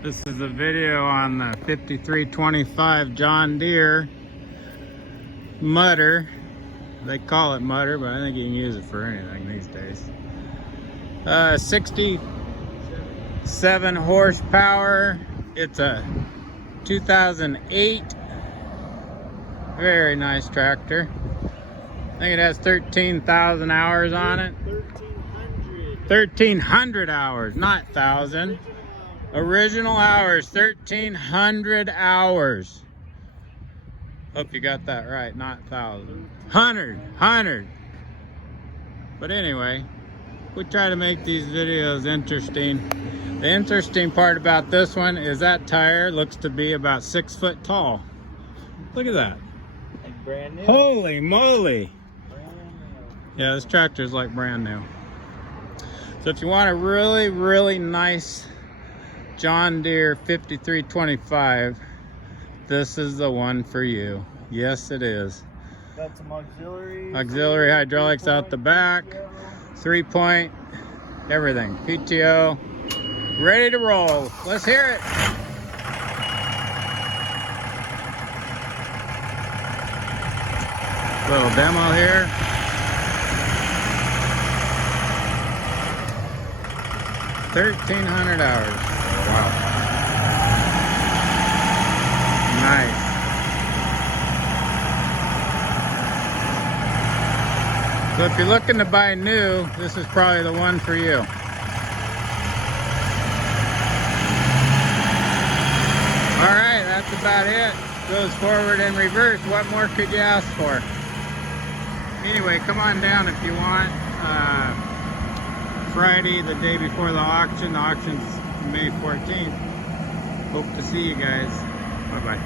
This is a video on the 5325 John Deere mudder. They call it mudder, but I think you can use it for anything these days. 67 horsepower. It's a 2008. Very nice tractor. I think it has 13,000 hours on it. 1,300 hours, not 1,000. Original hours, 1,300 hours. Hope you got that right, not 1,000. 100. But anyway, we try to make these videos interesting. The interesting part about this one is that tire looks to be about 6 foot tall. Look at that. Like brand new. Holy moly. Brand new. Yeah, this tractor is like brand new. So if you want a really, really nice John Deere 5325, this is the one for you. Yes, it is. Got some auxiliary. Auxiliary hydraulics out the back. 3-point, everything. PTO, ready to roll. Let's hear it. Little demo here. $1,300 hours. Wow. Nice. So if you're looking to buy new, this is probably the one for you. Alright, that's about it. Goes forward and reverse. What more could you ask for? Anyway, come on down if you want. Friday, the day before the auction. The auction's May 14th. Hope to see you guys. Bye-bye.